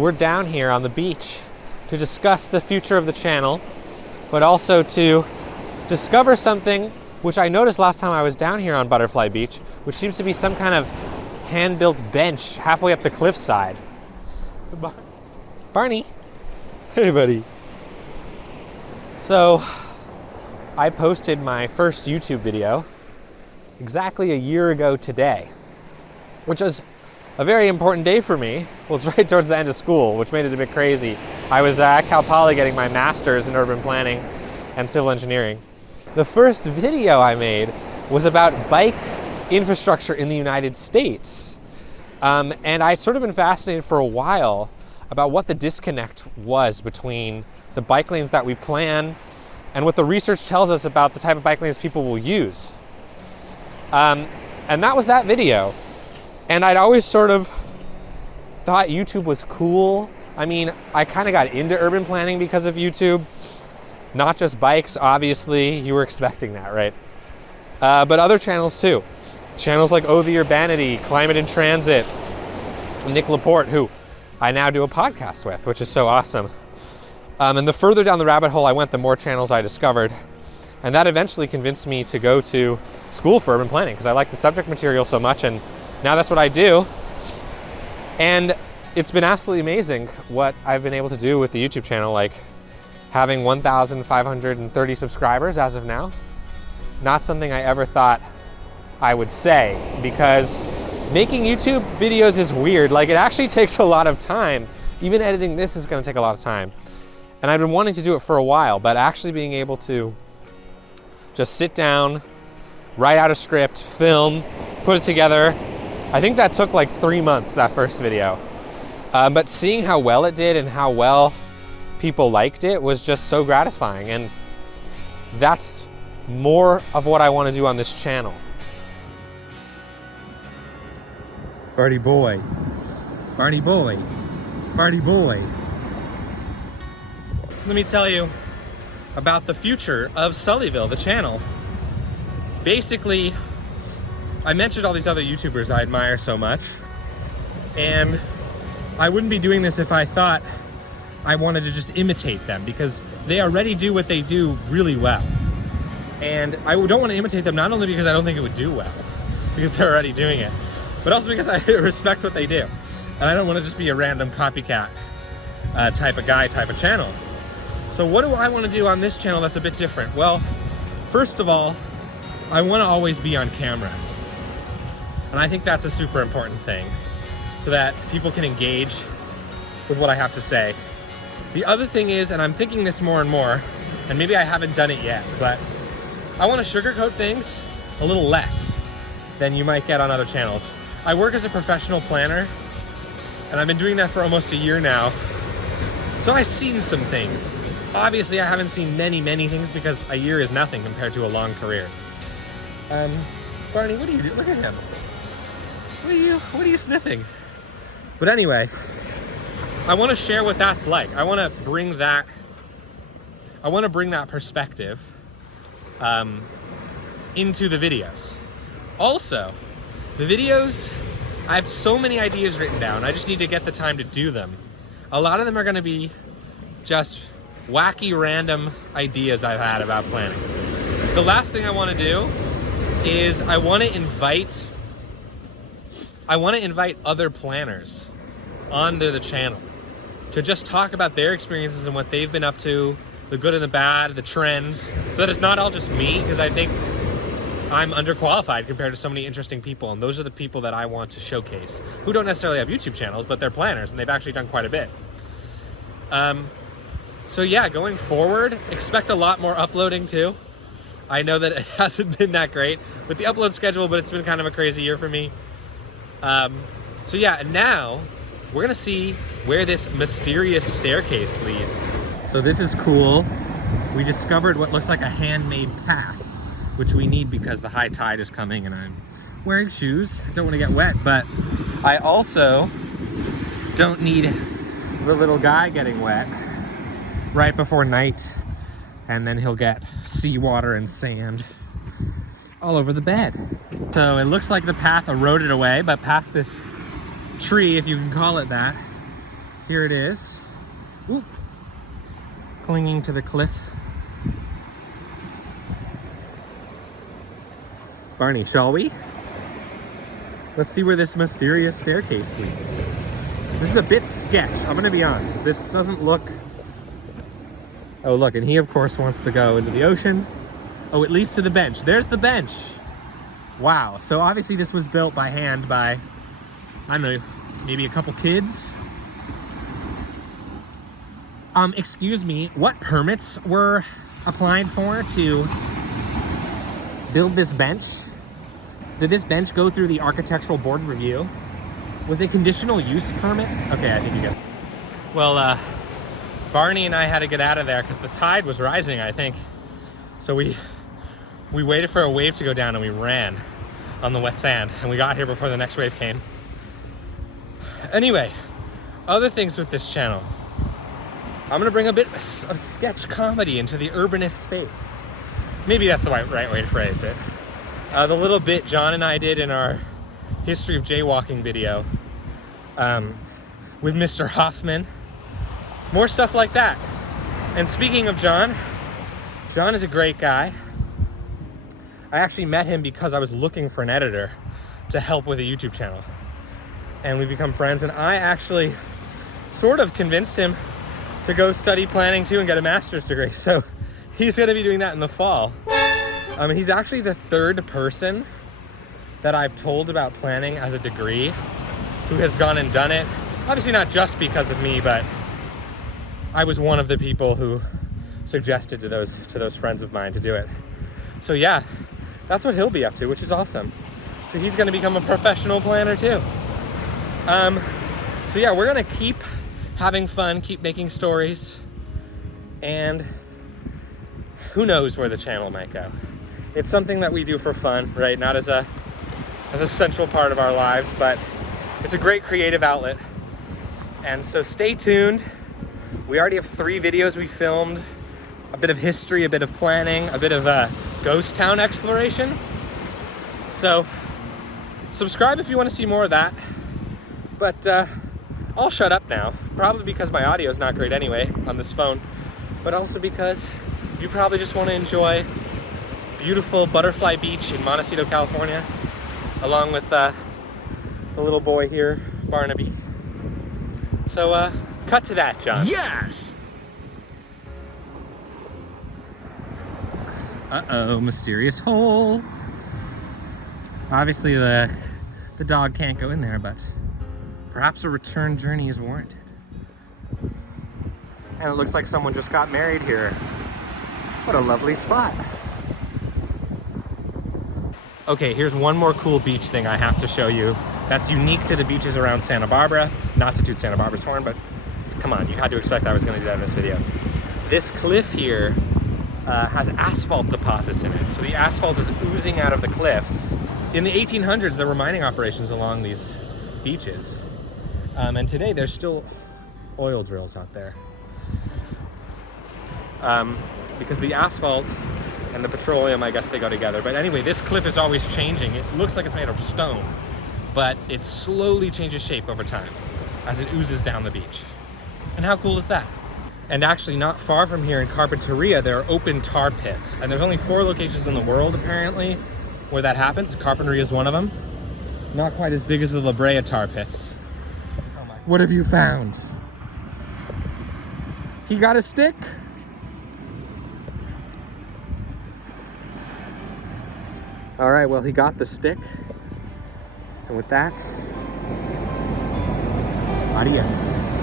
We're down here on the beach to discuss the future of the channel, but also to discover something which I noticed last time I was down here on Butterfly Beach, which seems to be some kind of hand-built bench halfway up the cliffside. Barney. Hey, buddy. So, I posted my first YouTube video exactly a year ago today, which was a very important day for me. Well, it's right towards the end of school, which made it a bit crazy. I was at Cal Poly getting my master's in urban planning and civil engineering. The first video I made was about bike infrastructure in the United States. And I'd sort of been fascinated for a while about what the disconnect was between the bike lanes that we plan and what the research tells us about the type of bike lanes people will use. And that was that video. And I'd always sort of thought YouTube was cool. I mean, I kind of got into urban planning because of YouTube. Not just bikes, obviously. You were expecting that, right? But other channels too. Channels like Oh the Urbanity, Climate in Transit, Nick Laporte, who I now do a podcast with, which is so awesome. And the further down the rabbit hole I went, the more channels I discovered. And that eventually convinced me to go to school for urban planning because I like the subject material so much, and now that's what I do. And it's been absolutely amazing what I've been able to do with the YouTube channel, like having 1,530 subscribers as of now. Not something I ever thought I would say, because making YouTube videos is weird. Like, it actually takes a lot of time. Even editing this is gonna take a lot of time. And I've been wanting to do it for a while, but actually being able to just sit down, write out a script, film, put it together. I think that took like 3 months, that first video. But seeing how well it did and how well people liked it was just so gratifying. And that's more of what I want to do on this channel. Barty boy, Barty boy, Barty boy. Let me tell you about the future of Sullyville, the channel. Basically, I mentioned all these other YouTubers I admire so much, and I wouldn't be doing this if I thought I wanted to just imitate them, because they already do what they do really well. And I don't want to imitate them, not only because I don't think it would do well, because they're already doing it, but also because I respect what they do. And I don't want to just be a random copycat type of guy, type of channel. So what do I want to do on this channel that's a bit different? Well, first of all, I want to always be on camera. And I think that's a super important thing, so that people can engage with what I have to say. The other thing is, and I'm thinking this more and more, and maybe I haven't done it yet, but I want to sugarcoat things a little less than you might get on other channels. I work as a professional planner, and I've been doing that for almost a year now. So I've seen some things. Obviously, I haven't seen many things, because a year is nothing compared to a long career. Barney, what do you do? Look at him. What are you sniffing? But anyway, I want to share what that's like. I want to bring that perspective into the videos. Also, the videos, I have so many ideas written down. I just need to get the time to do them. A lot of them are going to be just wacky, random ideas I've had about planning. The last thing I want to do is I want to invite other planners onto the channel to just talk about their experiences and what they've been up to, the good and the bad, the trends, so that it's not all just me, because I think I'm underqualified compared to so many interesting people, and those are the people that I want to showcase, who don't necessarily have YouTube channels, but they're planners, and they've actually done quite a bit. So yeah, going forward, expect a lot more uploading too. I know that it hasn't been that great with the upload schedule, but it's been kind of a crazy year for me. So yeah, and now we're gonna see where this mysterious staircase leads. So this is cool. We discovered what looks like a handmade path, which we need because the high tide is coming and I'm wearing shoes. I don't want to get wet, but I also don't need the little guy getting wet right before night, and then he'll get seawater and sand all over the bed. So it looks like the path eroded away, but past this tree, if you can call it that, here it is. Oop. Clinging to the cliff. Barney, shall we? Let's see where this mysterious staircase leads. This is a bit sketch, I'm gonna be honest. This doesn't look... Oh look, and he of course wants to go into the ocean. Oh, it leads to the bench. There's the bench. Wow, so obviously this was built by hand by, I don't know, maybe a couple kids. Excuse me, what permits were applied for to build this bench? Did this bench go through the architectural board review? Was it conditional use permit? Okay, I think you get it. Well, Barney and I had to get out of there because the tide was rising, I think. So we waited for a wave to go down and we ran on the wet sand, and we got here before the next wave came. Anyway, other things with this channel. I'm gonna bring a bit of sketch comedy into the urbanist space. Maybe that's the right way to phrase it. The little bit John and I did in our history of jaywalking video with Mr. Hoffman. More stuff like that. And speaking of John, John is a great guy. I actually met him because I was looking for an editor to help with a YouTube channel. And we become friends, and I actually sort of convinced him to go study planning too and get a master's degree. So he's gonna be doing that in the fall. He's actually the third person that I've told about planning as a degree who has gone and done it. Obviously not just because of me, but I was one of the people who suggested to those friends of mine to do it. So yeah, that's what he'll be up to, which is awesome. So he's gonna become a professional planner too. So yeah, we're gonna keep having fun, keep making stories, and who knows where the channel might go. It's something that we do for fun, right? Not as a central part of our lives, but it's a great creative outlet. And so stay tuned. We already have 3 videos we filmed, a bit of history, a bit of planning, a bit of ghost town exploration. So subscribe if you want to see more of that. But I'll shut up now, probably because my audio is not great anyway on this phone, but also because you probably just want to enjoy beautiful Butterfly Beach in Montecito, California, along with the little boy here, Barnaby. So cut to that, John. Yes! Uh-oh, mysterious hole. Obviously the dog can't go in there, but perhaps a return journey is warranted. And it looks like someone just got married here. What a lovely spot. Okay, here's one more cool beach thing I have to show you that's unique to the beaches around Santa Barbara. Not to toot Santa Barbara's horn, but come on, you had to expect I was gonna do that in this video. This cliff here has asphalt deposits in it. So the asphalt is oozing out of the cliffs. In the 1800s, there were mining operations along these beaches. And today there's still oil drills out there. Because the asphalt and the petroleum, I guess they go together. But anyway, this cliff is always changing. It looks like it's made of stone, but it slowly changes shape over time as it oozes down the beach. And how cool is that? And actually not far from here in Carpinteria, there are open tar pits. And there's only 4 locations in the world, apparently, where that happens. Carpinteria is one of them. Not quite as big as the La Brea tar pits. What have you found? He got a stick? All right, well, he got the stick. And with that, adios.